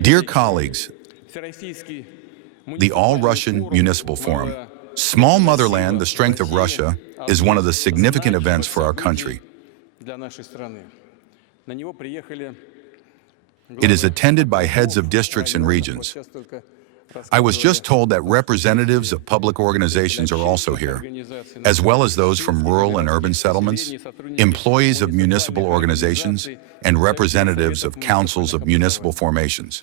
Dear colleagues, the All-Russian Municipal Forum, Small Motherland, the Strength of Russia, is one of the significant events for our country. It is attended by heads of districts and regions. I was just told that representatives of public organizations are also here, as well as those from rural and urban settlements, employees of municipal organizations, and representatives of councils of municipal formations.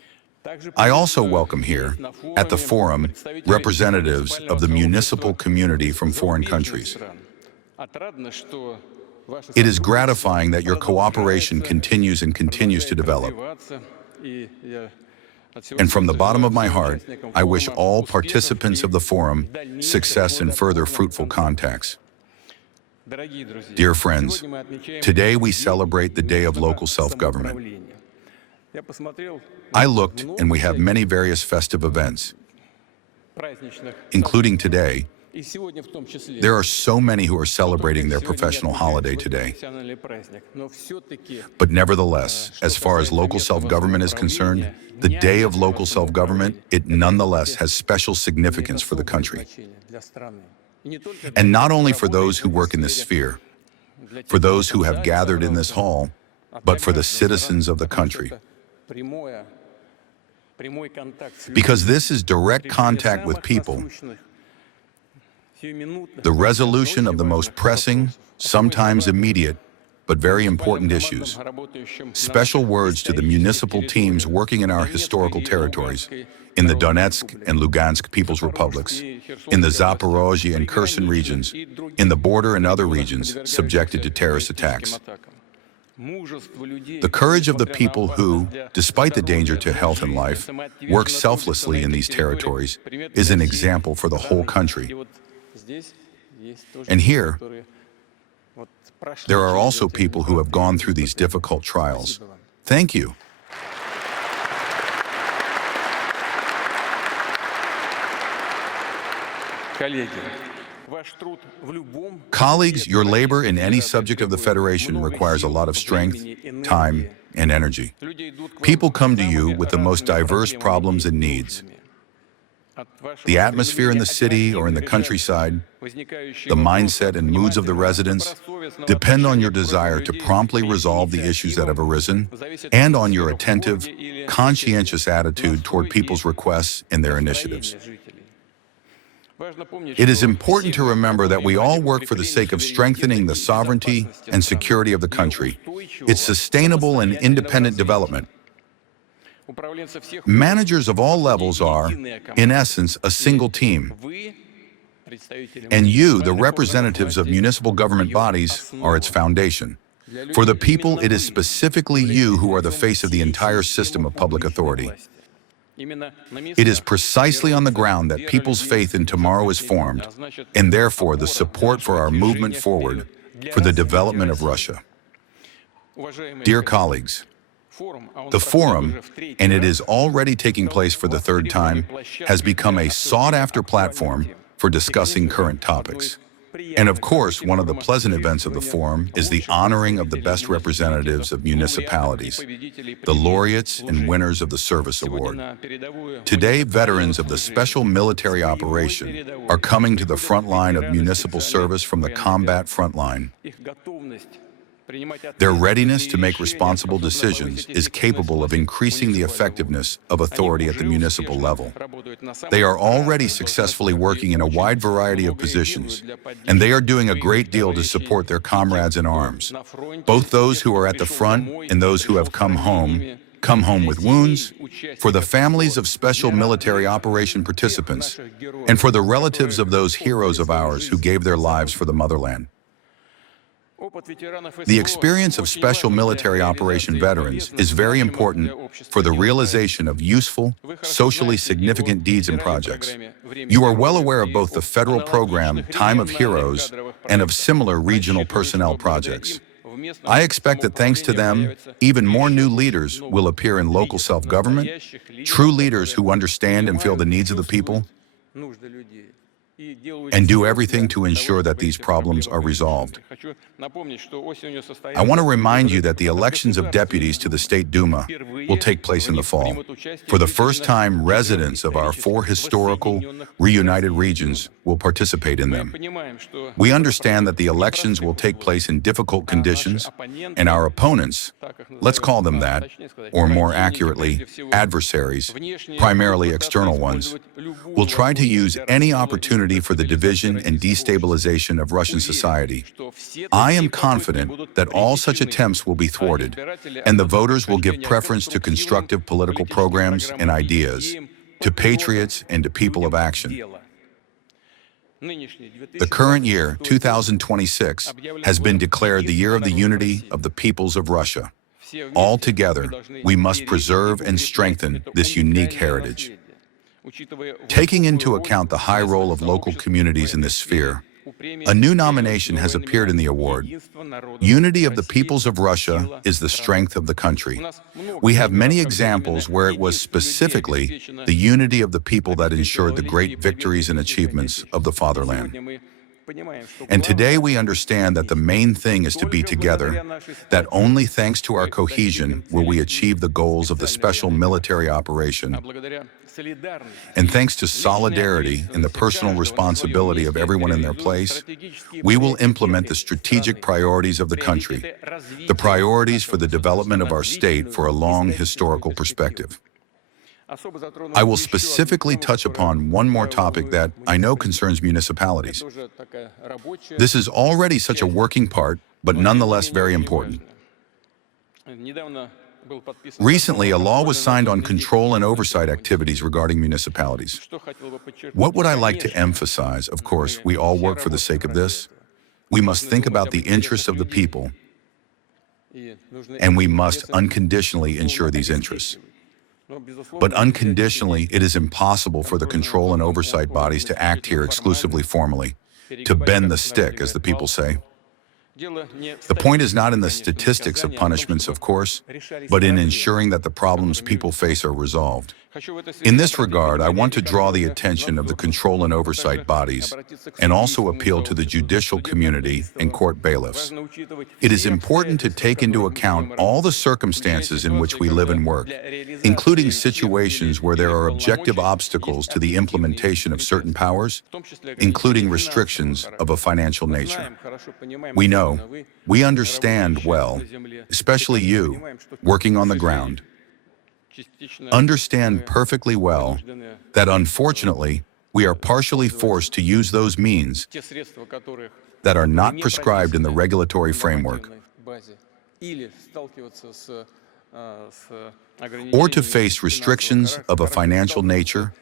I also welcome here, at the forum, representatives of the municipal community from foreign countries. It is gratifying that your cooperation continues to develop. And from the bottom of my heart, I wish all participants of the forum success in further fruitful contacts. Dear friends, today we celebrate the Day of Local Self-Government. I looked, and we have many various festive events, including today. There are so many who are celebrating their professional holiday today. But nevertheless, as far as local self-government is concerned, the Day of Local Self-Government, it nonetheless has special significance for the country. And not only for those who work in this sphere, for those who have gathered in this hall, but for the citizens of the country. Because this is direct contact with people, the resolution of the most pressing, sometimes immediate, but very important issues. Special words to the municipal teams working in our historical territories, in the Donetsk and Lugansk People's Republics, in the Zaporozhye and Kherson regions, in the border and other regions subjected to terrorist attacks. The courage of the people who, despite the danger to health and life, work selflessly in these territories is an example for the whole country. And here, there are also people who have gone through these difficult trials. Thank you. Colleagues, your labor in any subject of the Federation requires a lot of strength, time, and energy. People come to you with the most diverse problems and needs. The atmosphere in the city or in the countryside, the mindset and moods of the residents depend on your desire to promptly resolve the issues that have arisen and on your attentive, conscientious attitude toward people's requests and their initiatives. It is important to remember that we all work for the sake of strengthening the sovereignty and security of the country, its sustainable and independent development. Managers of all levels are, in essence, a single team. And you, the representatives of municipal government bodies, are its foundation. For the people, it is specifically you who are the face of the entire system of public authority. It is precisely on the ground that people's faith in tomorrow is formed, and therefore the support for our movement forward for the development of Russia. Dear colleagues, the forum, and it is already taking place for the third time, has become a sought-after platform for discussing current topics. And of course, one of the pleasant events of the forum is the honoring of the best representatives of municipalities, the laureates and winners of the Service Award. Today, veterans of the Special Military Operation are coming to the front line of municipal service from the combat front line. Their readiness to make responsible decisions is capable of increasing the effectiveness of authority at the municipal level. They are already successfully working in a wide variety of positions, and they are doing a great deal to support their comrades in arms, both those who are at the front and those who have come home with wounds, for the families of Special Military Operation participants, and for the relatives of those heroes of ours who gave their lives for the motherland. The experience of Special Military Operation veterans is very important for the realization of useful, socially significant deeds and projects. You are well aware of both the federal program, Time of Heroes, and of similar regional personnel projects. I expect that thanks to them, even more new leaders will appear in local self-government, true leaders who understand and feel the needs of the people. and do everything to ensure that these problems are resolved. I want to remind you that the elections of deputies to the State Duma will take place in the fall. For the first time, residents of our 4 historical, reunited regions will participate in them. We understand that the elections will take place in difficult conditions, and our opponents, let's call them that, or more accurately, adversaries, primarily external ones, will try to use any opportunity for the division and destabilization of Russian society. I am confident that all such attempts will be thwarted, and the voters will give preference to constructive political programs and ideas, to patriots and to people of action. The current year, 2026, has been declared the year of the unity of the peoples of Russia. All together, we must preserve and strengthen this unique heritage. Taking into account the high role of local communities in this sphere, a new nomination has appeared in the award. Unity of the peoples of Russia is the strength of the country. We have many examples where it was specifically the unity of the people that ensured the great victories and achievements of the fatherland. And today we understand that the main thing is to be together, that only thanks to our cohesion will we achieve the goals of the special military operation. And thanks to solidarity and the personal responsibility of everyone in their place, we will implement the strategic priorities of the country, the priorities for the development of our state for a long historical perspective. I will specifically touch upon one more topic that I know concerns municipalities. This is already such a working part, but nonetheless very important. Recently, a law was signed on control and oversight activities regarding municipalities. What would I like to emphasize? Of course, we all work for the sake of this. We must think about the interests of the people, and we must unconditionally ensure these interests. But unconditionally, it is impossible for the control and oversight bodies to act here exclusively formally, to bend the stick, as the people say. The point is not in the statistics of punishments, of course, but in ensuring that the problems people face are resolved. In this regard, I want to draw the attention of the control and oversight bodies and also appeal to the judicial community and court bailiffs. It is important to take into account all the circumstances in which we live and work, including situations where there are objective obstacles to the implementation of certain powers, including restrictions of a financial nature. We know, we understand well, especially you, working on the ground, understand perfectly well that unfortunately we are partially forced to use those means that are not prescribed in the regulatory framework, or to face restrictions of a financial nature,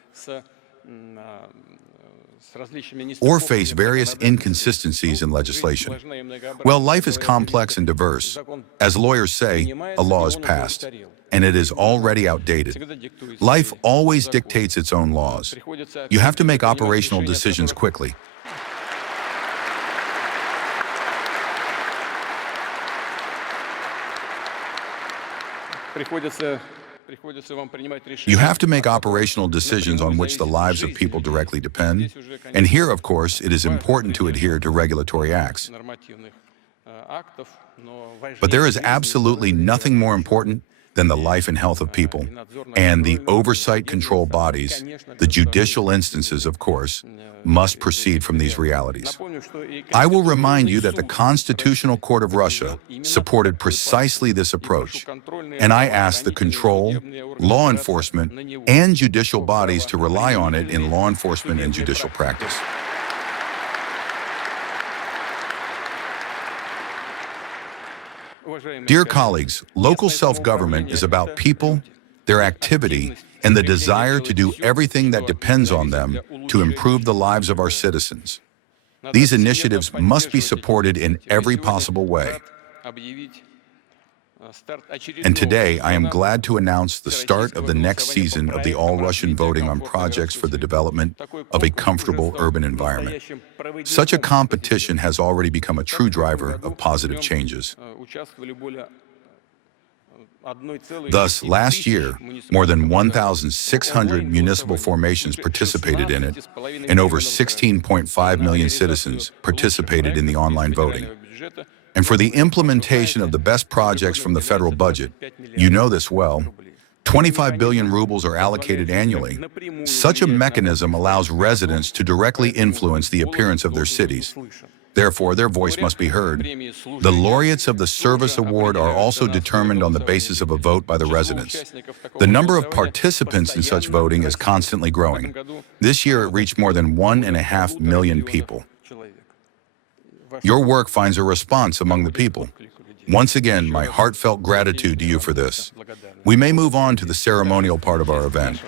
or face various inconsistencies in legislation. Well, life is complex and diverse. As lawyers say, a law is passed, and it is already outdated. Life always dictates its own laws. You have to make operational decisions quickly. You have to make operational decisions on which the lives of people directly depend. And here, of course, it is important to adhere to regulatory acts. But there is absolutely nothing more important than the life and health of people. And the oversight control bodies, the judicial instances, of course, must proceed from these realities. I will remind you that the Constitutional Court of Russia supported precisely this approach, and I ask the control, law enforcement, and judicial bodies to rely on it in law enforcement and judicial practice. Dear colleagues, local self-government is about people, their activity, and the desire to do everything that depends on them to improve the lives of our citizens. These initiatives must be supported in every possible way. And today, I am glad to announce the start of the next season of the All-Russian voting on projects for the development of a comfortable urban environment. Such a competition has already become a true driver of positive changes. Thus, last year, more than 1,600 municipal formations participated in it, and over 16.5 million citizens participated in the online voting. And for the implementation of the best projects from the federal budget, you know this well, 25 billion rubles are allocated annually. Such a mechanism allows residents to directly influence the appearance of their cities. Therefore, their voice must be heard. The laureates of the Service Award are also determined on the basis of a vote by the residents. The number of participants in such voting is constantly growing. This year, it reached more than 1.5 million people. Your work finds a response among the people. Once again, my heartfelt gratitude to you for this. We may move on to the ceremonial part of our event.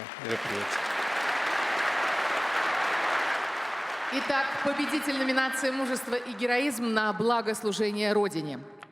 Итак, победитель номинации «Мужество и героизм на благо служения Родине».